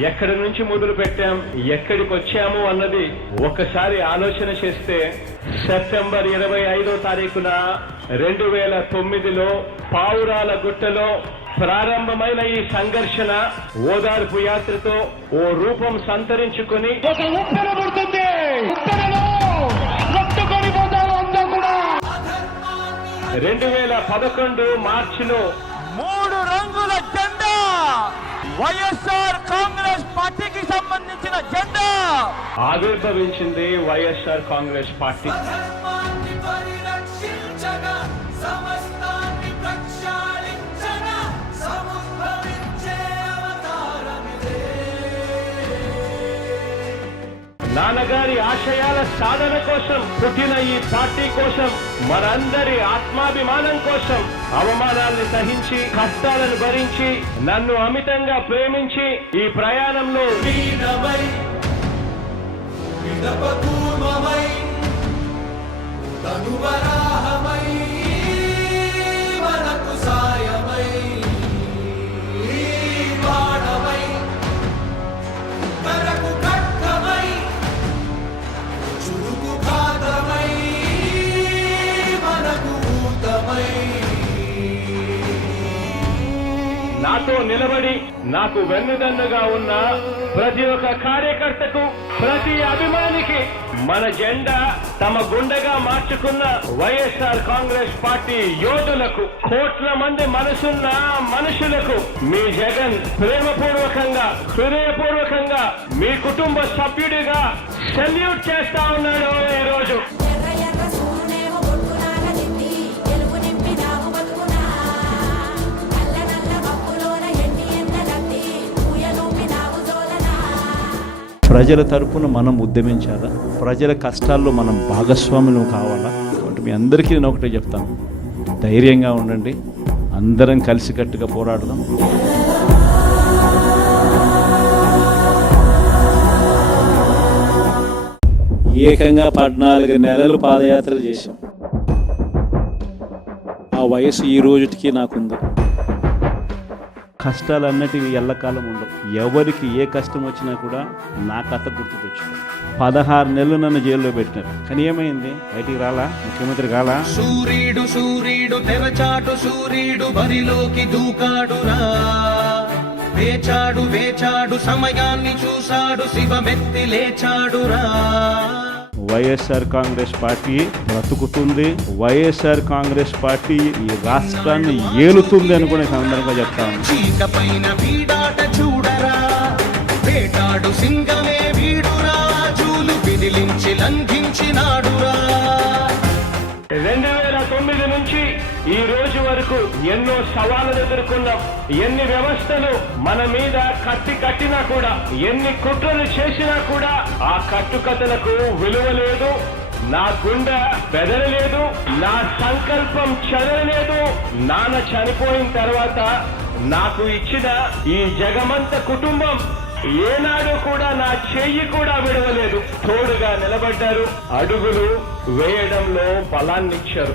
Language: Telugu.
ఎక్కడి నుంచి మొదలు పెట్టాం, ఎక్కడికి వచ్చాము అన్నది ఒకసారి ఆలోచన చేస్తే సెప్టెంబర్ 25వ తారీఖున 2009లో పావురాల గుట్టలో ప్రారంభమైన ఈ సంఘర్షణ ఓదార్పు యాత్రతో ఓ రూపం సంతరించుకుని 2011 మార్చిలో 3 రంగుల జెండా, వైఎస్ఆర్ కాంగ్రెస్ పార్టీకి సంబంధించిన జెండా ఆవిర్భవించింది. వైఎస్ఆర్ కాంగ్రెస్ పార్టీ నాన్నగారి ఆశయాల సాధన కోసం పుట్టిన ఈ పార్టీ కోసం, మనందరి ఆత్మాభిమానం కోసం అవమానాన్ని సహించి కష్టాలను భరించి నన్ను అమితంగా ప్రేమించి ఈ ప్రయాణంలో నాతో నిలబడి నాకు వెన్నుదన్నుగా ఉన్న ప్రతి ఒక్క కార్యకర్తకు, ప్రతి అభిమానికి మన జెండా తమ గుండెగా మార్చుకున్న వైఎస్ఆర్ కాంగ్రెస్ పార్టీ యోధులకు, కోట్ల మంది మనసున్న మనుషులకు మీ జగన్ ప్రేమపూర్వకంగా, హృదయపూర్వకంగా మీ కుటుంబ సభ్యుడిగా సెల్యూట్ చేస్తా ఉన్నాడు. ఈ రోజు ప్రజల తరపున మనం ఉద్యమించాలా, ప్రజల కష్టాల్లో మనం భాగస్వాములు కావాలా. మీ అందరికీ నేను ఒకటే చెప్తాను, ధైర్యంగా ఉండండి, అందరం కలిసికట్టుగా పోరాడదాం. ఏకంగా 14 నెలలు పాదయాత్ర చేశాం. ఆ వయసు ఈ రోజుకి నాకుంది. కష్టాలన్నటివి ఎల్లకాలం ఉండవు. ఎవరికి ఏ కష్టం వచ్చినా కూడా నా కథ గుర్తు తెచ్చుకో. 16 నెలలు నన్ను జైల్లో పెట్టినారు, కానీ ఏమైంది? బయటికి రాలా, ముఖ్యమంత్రి కాలా. సూర్యుడు తెరచాటు, సూర్యుడు బరిలోకి దూకాడురా. వేచాడు సమయాన్ని చూశాడు, శివమెత్తి లేచాడురా. వైఎస్ఆర్ కాంగ్రెస్ పార్టీ బ్రతుకుతుంది, వైఎస్ఆర్ కాంగ్రెస్ పార్టీ ఈ రాష్ట్రాన్ని ఏలుతుంది అని కూడా సందర్భంగా చెప్తాను. చీకపైన వీడాట చూడరా, వేటాడు సింగమే వీడురా, చూలు విదిలించి లంఘించినాడురా. 2009 నుంచి ఈ రోజు వరకు ఎన్నో సవాళ్లను ఎదుర్కొన్నాం. ఎన్ని వ్యవస్థలు మన మీద కట్టినా కూడా, ఎన్ని కుట్రలు చేసినా కూడా ఆ కట్టుకథలకు విలువ లేదు. నా గుండె బెదరలేదు, నా సంకల్పం చెదరలేదు. నాన్న చనిపోయిన తర్వాత నాకు ఇచ్చిన ఈ జగమంత కుటుంబం ఏనాడు కూడా నా చెయ్యి కూడా విడవలేదు. తోడుగా నిలబడ్డారు, అడుగులు వేయడంలో బలాన్నిచ్చారు.